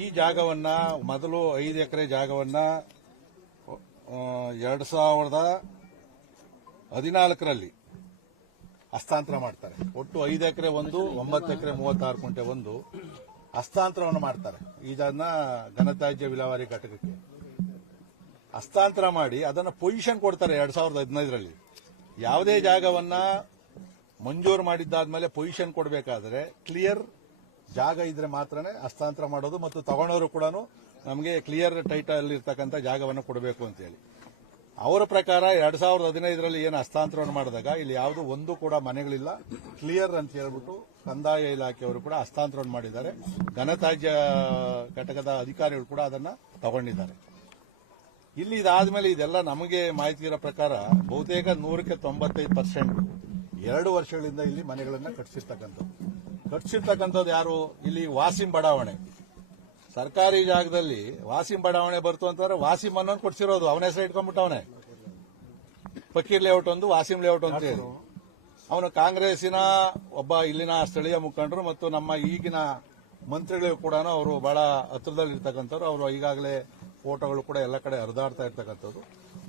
ಈ ಜಾಗವನ್ನ ಮೊದಲು 5 ಎಕರೆ ಜಾಗವನ್ನ 2014ರಲ್ಲಿ ಹಸ್ತಾಂತರ ಮಾಡ್ತಾರೆ. ಒಟ್ಟು 5 ಎಕರೆ ಒಂದು, 9 ಎಕರೆ 36 ಗುಂಟೆ ಒಂದು ಹಸ್ತಾಂತರವನ್ನು ಮಾಡ್ತಾರೆ. ಇದನ್ನ ಘನತ್ಯಾಜ್ಯ ವಿಲೇವಾರಿ ಘಟಕಕ್ಕೆ ಹಸ್ತಾಂತರ ಮಾಡಿ ಅದನ್ನು ಪೊಸಿಷನ್ ಕೊಡ್ತಾರೆ 2015ರಲ್ಲಿ. ಯಾವುದೇ ಜಾಗವನ್ನ ಮಂಜೂರು ಮಾಡಿದ್ದಾದ್ಮೇಲೆ ಪೊಸಿಷನ್ ಕೊಡಬೇಕಾದ್ರೆ ಕ್ಲಿಯರ್ ಜಾಗ ಇದ್ರೆ ಮಾತ್ರನೇ ಹಸ್ತಾಂತರ ಮಾಡೋದು, ಮತ್ತು ತಗೊಂಡವರು ಕೂಡ ನಮಗೆ ಕ್ಲಿಯರ್ ಟೈಟಲ್ ಇರ್ತಕ್ಕಂಥ ಜಾಗವನ್ನು ಕೊಡಬೇಕು ಅಂತ ಹೇಳಿ. ಅವರ ಪ್ರಕಾರ 2015ರಲ್ಲಿ ಏನು ಹಸ್ತಾಂತರವನ್ನು ಮಾಡಿದಾಗ ಇಲ್ಲಿ ಯಾವುದು ಒಂದು ಕೂಡ ಮನೆಗಳಿಲ್ಲ, ಕ್ಲಿಯರ್ ಅಂತ ಹೇಳ್ಬಿಟ್ಟು ಕಂದಾಯ ಇಲಾಖೆಯವರು ಕೂಡ ಹಸ್ತಾಂತರವನ್ನು ಮಾಡಿದ್ದಾರೆ. ಘನತ್ಯಾಜ್ಯ ಘಟಕದ ಅಧಿಕಾರಿಗಳು ಕೂಡ ಅದನ್ನ ತಗೊಂಡಿದ್ದಾರೆ. ಇಲ್ಲಿ ಇದಾದ್ಮೇಲೆ ಇದೆಲ್ಲ ನಮಗೆ ಮಾಹಿತಿ ಇರೋ ಪ್ರಕಾರ ಬಹುತೇಕ 100ಕ್ಕೆ 95% 2 ವರ್ಷಗಳಿಂದ ಇಲ್ಲಿ ಮನೆಗಳನ್ನ ಕಟ್ಸಿರ್ತಕ್ಕಂಥದ್ದು ಯಾರು? ಇಲ್ಲಿ ವಾಸಿಂ ಬಡಾವಣೆ, ಸರ್ಕಾರಿ ಜಾಗದಲ್ಲಿ ವಾಸಿಂ ಬಡಾವಣೆ ಬರ್ತು ಅಂತಂದ್ರೆ ವಾಸಿಂ ಅನ್ನೋನು ಕೊಡ್ಸಿರೋದು, ಅವನ ಹೆಸರು ಇಟ್ಕೊಂಡ್ಬಿಟ್ಟವನೆ. ಫಕೀರ್ ಲೇಔಟ್ ಒಂದು, ವಾಸಿಂ ಲೇಔಟ್ ಅಂತ ಹೇಳಿ. ಅವನು ಕಾಂಗ್ರೆಸ್ಸಿನ ಒಬ್ಬ ಇಲ್ಲಿನ ಸ್ಥಳೀಯ ಮುಖಂಡರು ಮತ್ತು ನಮ್ಮ ಈಗಿನ ಮಂತ್ರಿಗಳು ಕೂಡ ಅವರು ಬಹಳ ಹತ್ರದಲ್ಲಿರ್ತಕ್ಕಂಥವ್ರು. ಅವರು ಈಗಾಗಲೇ ಫೋಟೋಗಳು ಕೂಡ ಎಲ್ಲ ಕಡೆ ಹರಿದಾಡ್ತಾ ಇರ್ತಕ್ಕಂಥದ್ದು,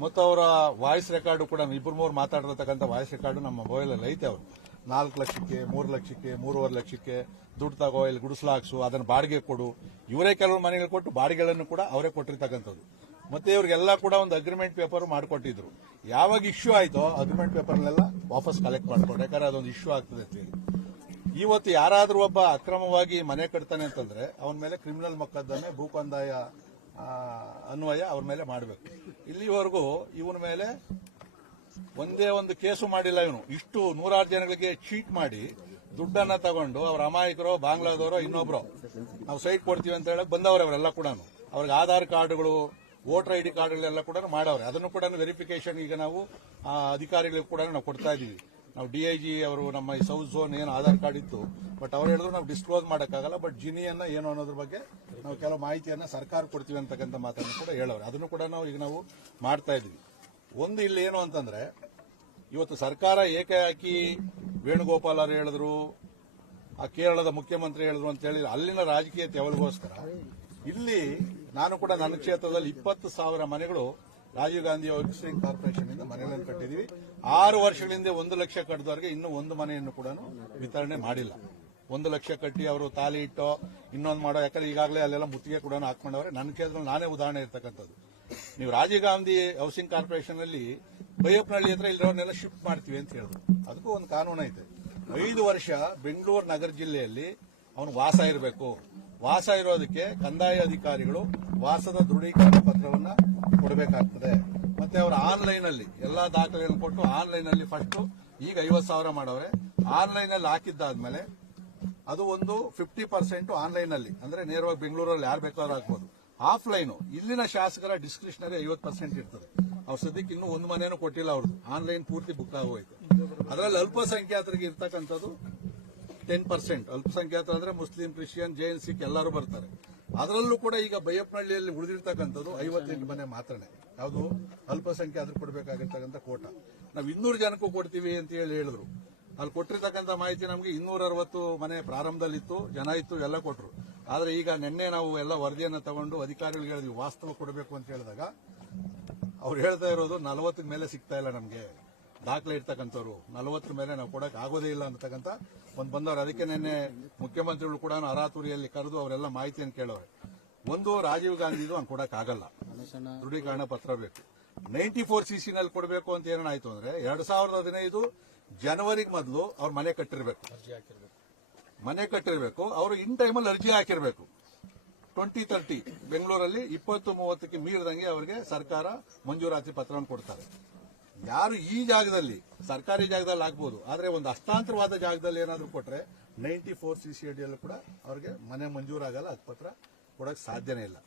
ಮತ್ತು ಅವರ ವಾಯ್ಸ್ ರೆಕಾರ್ಡು ಕೂಡ 2-3 ಮಾತಾಡಿರ್ತಕ್ಕಂಥ ವಾಯ್ಸ್ ರೆಕಾರ್ಡು ನಮ್ಮ ಮೊಬೈಲಲ್ಲಿ ಐತೆ. ಅವರು 4 ಲಕ್ಷಕ್ಕೆ, 3 ಲಕ್ಷಕ್ಕೆ, 3.5 ಲಕ್ಷಕ್ಕೆ ದುಡ್ಡು ತಗೋ, ಇಲ್ಲಿ ಗುಡಿಸ್ಲಾಕ್ಸು, ಅದನ್ನು ಬಾಡಿಗೆ ಕೊಡು. ಇವರೇ ಕೆಲವು ಮನೆಗಳು ಕೊಟ್ಟು ಬಾಡಿಗೆಗಳನ್ನು ಕೂಡ ಅವರೇ ಕೊಟ್ಟಿರ್ತಕ್ಕಂಥದ್ದು. ಮತ್ತೆ ಇವ್ರಿಗೆಲ್ಲ ಕೂಡ ಒಂದು ಅಗ್ರಿಮೆಂಟ್ ಪೇಪರ್ ಮಾಡಿಕೊಟ್ಟಿದ್ರು. ಯಾವಾಗ ಇಶ್ಯೂ ಆಯ್ತೋ ಅಗ್ರಿಮೆಂಟ್ ಪೇಪರ್ನೆಲ್ಲ ವಾಪಸ್ ಕಲೆಕ್ಟ್ ಮಾಡ್ಕೊಂಡು, ಯಾಕಂದ್ರೆ ಅದೊಂದು ಇಶ್ಯೂ ಆಗ್ತದೆ ಅಂತ ಹೇಳಿ. ಇವತ್ತು ಯಾರಾದ್ರೂ ಒಬ್ಬ ಅಕ್ರಮವಾಗಿ ಮನೆ ಕಟ್ತಾನೆ ಅಂತಂದ್ರೆ ಅವನ ಮೇಲೆ ಕ್ರಿಮಿನಲ್ ಮೊಕದ್ದಮೆ, ಭೂ ಕಂದಾಯ ಅನ್ವಯ ಅವ್ರ ಮೇಲೆ ಮಾಡಬೇಕು. ಇಲ್ಲಿವರೆಗೂ ಇವನ ಮೇಲೆ ಒಂದೇ ಒಂದು ಕೇಸು ಮಾಡಿಲ್ಲ. ಇವನು ಇಷ್ಟು 100 ಜನಗಳಿಗೆ ಚೀಟ್ ಮಾಡಿ ದುಡ್ಡನ್ನ ತಗೊಂಡು ಅವ್ರ ಅಮಾಯಕರು, ಬಾಂಗ್ಲಾದವರು, ಇನ್ನೊಬ್ರು ನಾವು ಸೈಟ್ ಕೊಡ್ತೀವಿ ಅಂತ ಹೇಳಕ್ ಬಂದವ್ರೆ. ಅವರೆಲ್ಲ ಕೂಡ ಅವ್ರಿಗೆ ಆಧಾರ್ ಕಾರ್ಡ್ಗಳು, ವೋಟರ್ ಐಡಿ ಕಾರ್ಡ್ಗಳೆಲ್ಲ ಕೂಡ ಮಾಡವ್ರೆ. ಅದನ್ನು ಕೂಡ ವೆರಿಫಿಕೇಶನ್ ಈಗ ನಾವು ಅಧಿಕಾರಿಗಳಿಗೆ ಕೂಡ ನಾವು ಕೊಡ್ತಾ ಇದೀವಿ. ನಾವು ಡಿಐಜಿ ಅವರು ನಮ್ಮ ಈ ಸೌತ್ ಝೋನ್ ಏನು ಆಧಾರ್ ಕಾರ್ಡ್ ಇತ್ತು, ಬಟ್ ಅವ್ರು ಹೇಳಿದ್ರು ನಾವು ಡಿಸ್ಕ್ಲೋಸ್ ಮಾಡೋಕ್ಕಾಗಲ್ಲ, ಬಟ್ ಜಿನಿಯನ್ನ ಏನು ಅನ್ನೋದ್ರ ಬಗ್ಗೆ ನಾವು ಕೆಲವು ಮಾಹಿತಿಯನ್ನ ಸರ್ಕಾರ ಕೊಡ್ತೀವಿ ಅಂತಕ್ಕಂಥ ಮಾತನ್ನು ಕೂಡ ಹೇಳವ್ರೆ. ಅದನ್ನು ಕೂಡ ಈಗ ನಾವು ಮಾಡ್ತಾ ಇದೀವಿ. ಒಂದು ಇಲ್ಲಿ ಏನು ಅಂತಂದ್ರೆ, ಇವತ್ತು ಸರ್ಕಾರ ಏಕಾಏಕಿ ವೇಣುಗೋಪಾಲ್ ಅವರು ಹೇಳಿದ್ರು, ಆ ಕೇರಳದ ಮುಖ್ಯಮಂತ್ರಿ ಹೇಳಿದ್ರು ಅಂತ ಹೇಳಿ ಅಲ್ಲಿನ ರಾಜಕೀಯ ತೆವಲಿಗೋಸ್ಕರ ಇಲ್ಲಿ ನಾನು ಕೂಡ ನನ್ನ ಕ್ಷೇತ್ರದಲ್ಲಿ 20,000 ಮನೆಗಳು ರಾಜೀವ್ ಗಾಂಧಿ ಹೌಸಿಂಗ್ ಕಾರ್ಪೊರೇಷನ್ ಇಂದ ಮನೆಗಳನ್ನು ಕಟ್ಟಿದೀವಿ. 6 ವರ್ಷಗಳಿಂದ 1 ಲಕ್ಷ ಕಟ್ಟಿದವರಿಗೆ ಇನ್ನೂ ಒಂದು ಮನೆಯನ್ನು ಕೂಡ ವಿತರಣೆ ಮಾಡಿಲ್ಲ. 1 ಲಕ್ಷ ಕಟ್ಟಿ ಅವರು ತಾಲಿ ಇಟ್ಟೋ ಇನ್ನೊಂದು ಮಾಡೋ, ಯಾಕಂದ್ರೆ ಈಗಾಗಲೇ ಅಲ್ಲೆಲ್ಲ ಮುತ್ತಿಗೆ ಕೂಡ ಹಾಕೊಂಡವ್ರೆ. ನನ್ನ ಕ್ಷೇತ್ರದಲ್ಲಿ ನಾನೇ ಉದಾಹರಣೆ ಇರ್ತಕ್ಕಂಥದ್ದು. ನೀವು ರಾಜೀವ್ ಗಾಂಧಿ ಹೌಸಿಂಗ್ ಕಾರ್ಪೊರೇಷನ್ ಅಲ್ಲಿ ಬೈಯಪ್ಪನಹಳ್ಳಿ ಹತ್ರ ಇಲ್ಲಿರೋರ್ನೆಲ್ಲ ಶಿಫ್ಟ್ ಮಾಡ್ತೀವಿ ಅಂತ ಹೇಳಿದ್ರು. ಅದಕ್ಕೂ ಒಂದು ಕಾನೂನು ಐತೆ. 5 ವರ್ಷ ಬೆಂಗಳೂರು ನಗರ ಜಿಲ್ಲೆಯಲ್ಲಿ ಅವನು ವಾಸ ಇರಬೇಕು. ವಾಸ ಇರೋದಕ್ಕೆ ಕಂದಾಯ ಅಧಿಕಾರಿಗಳು ವಾಸದ ದೃಢೀಕರಣ ಪತ್ರವನ್ನ ಕೊಡಬೇಕಾಗ್ತದೆ. ಮತ್ತೆ ಅವರು ಆನ್ಲೈನ್ ಅಲ್ಲಿ ಎಲ್ಲಾ ದಾಖಲೆಗಳನ್ನು ಕೊಟ್ಟು ಆನ್ಲೈನ್ ಅಲ್ಲಿ ಫಸ್ಟ್ ಈಗ 50,000 ಮಾಡವ್ರೆ. ಆನ್ಲೈನ್ ಅಲ್ಲಿ ಹಾಕಿದ್ದಾದ್ಮೇಲೆ ಅದು ಒಂದು 50% ಆನ್ಲೈನ್ ಅಲ್ಲಿ, ಅಂದ್ರೆ ನೇರವಾಗಿ ಬೆಂಗಳೂರಲ್ಲಿ ಯಾರು ಬೇಕಾದ್ರೂ ಹಾಕ್ಬೋದು. ಆಫ್ಲೈನ್ ಇಲ್ಲಿನ ಶಾಸಕರ ಡಿಸ್ಕ್ರಿಷನರಿ 50% ಇರ್ತದೆ. ಅವ್ರ ಸದ್ಯಕ್ಕೆ ಇನ್ನೂ ಒಂದು ಮನೇನು ಕೊಟ್ಟಿಲ್ಲ. ಅವ್ರದ್ದು ಆನ್ಲೈನ್ ಪೂರ್ತಿ ಬುಕ್ ಆಗೋಯ್ತು. ಅದರಲ್ಲಿ ಅಲ್ಪಸಂಖ್ಯಾತರಿಗೆ ಇರ್ತಕ್ಕಂಥದ್ದು 10%. ಅಲ್ಪಸಂಖ್ಯಾತ ಅಂದ್ರೆ ಮುಸ್ಲಿಂ, ಕ್ರಿಶ್ಚಿಯನ್, ಜೈನ್, ಸಿಖ್ ಎಲ್ಲರೂ ಬರ್ತಾರೆ. ಅದರಲ್ಲೂ ಕೂಡ ಈಗ ಬೈಯಪ್ಪನಹಳ್ಳಿಯಲ್ಲಿ ಉಳಿದಿರ್ತಕ್ಕಂಥದ್ದು 58 ಮನೆ ಮಾತ್ರನೇ. ಯಾವುದು ಅಲ್ಪಸಂಖ್ಯಾತರು ಕೊಡಬೇಕಾಗಿರ್ತಕ್ಕಂಥ ಕೋಟ ನಾವು 200 ಜನಕ್ಕೂ ಕೊಡ್ತೀವಿ ಅಂತ ಹೇಳಿದ್ರು. ಅಲ್ಲಿ ಕೊಟ್ಟಿರ್ತಕ್ಕಂಥ ಮಾಹಿತಿ ನಮಗೆ 260 ಮನೆ ಪ್ರಾರಂಭದಲ್ಲಿತ್ತು, ಜನ ಇತ್ತು, ಎಲ್ಲ ಕೊಟ್ಟರು. ಆದ್ರೆ ಈಗ ನಿನ್ನೆ ನಾವು ಎಲ್ಲ ವರದಿಯನ್ನು ತಗೊಂಡು ಅಧಿಕಾರಿಗಳಿಗೆ ಹೇಳಿದ್ವಿ ವಾಸ್ತವ ಕೊಡಬೇಕು ಅಂತ ಹೇಳಿದಾಗ ಅವ್ರು ಹೇಳ್ತಾ ಇರೋದು 40 ಮೇಲೆ ಸಿಗ್ತಾ ಇಲ್ಲ ನಮಗೆ ದಾಖಲೆ ಇರ್ತಕ್ಕಂಥವ್ರು, 40 ಮೇಲೆ ನಾವು ಕೊಡಕ್ ಆಗೋದೇ ಇಲ್ಲ ಅಂತಕ್ಕಂಥ ಒಂದು ಬಂದವರು. ಅದಕ್ಕೆ ನಿನ್ನೆ ಮುಖ್ಯಮಂತ್ರಿಗಳು ಕೂಡ ಅರಾತುರಿಯಲ್ಲಿ ಕರೆದು ಅವರೆಲ್ಲ ಮಾಹಿತಿಯನ್ನು ಕೇಳೋರೆ. ಒಂದು ರಾಜೀವ್ ಗಾಂಧಿದು ಹಂಗೆ ಕೊಡಕ್ ಆಗಲ್ಲ, ದೃಢೀಕರಣ ಪತ್ರ ಬೇಕು. 94 CC ನಲ್ಲಿ ಕೊಡಬೇಕು ಅಂತ ಏನಾಯ್ತು ಅಂದ್ರೆ 2015 ಜನವರಿಗೆ ಮೊದಲು ಅವ್ರ ಮನೆ ಕಟ್ಟಿರ್ಬೇಕು. ಅವರು ಇನ್ ಟೈಮಲ್ಲಿ ಅರ್ಜಿ ಹಾಕಿರ್ಬೇಕು. 2030 ಬೆಂಗಳೂರಲ್ಲಿ 2030ಕ್ಕೆ ಮೀರಿದಂಗೆ ಅವರಿಗೆ ಸರ್ಕಾರ ಮಂಜೂರಾತಿ ಪತ್ರವನ್ನು ಕೊಡ್ತಾರೆ. ಯಾರು ಈ ಜಾಗದಲ್ಲಿ ಸರ್ಕಾರಿ ಜಾಗದಲ್ಲಿ ಹಾಕ್ಬೋದು, ಆದ್ರೆ ಒಂದು ಹಸ್ತಾಂತರವಾದ ಜಾಗದಲ್ಲಿ ಏನಾದರೂ ಕೊಟ್ರೆ 94 CC ಅಡಿಯಲ್ಲೂ ಕೂಡ ಅವ್ರಿಗೆ ಮನೆ ಮಂಜೂರಾಗಲ್ಲ, ಪತ್ರ ಕೊಡಕ್ ಸಾಧ್ಯನೇ ಇಲ್ಲ.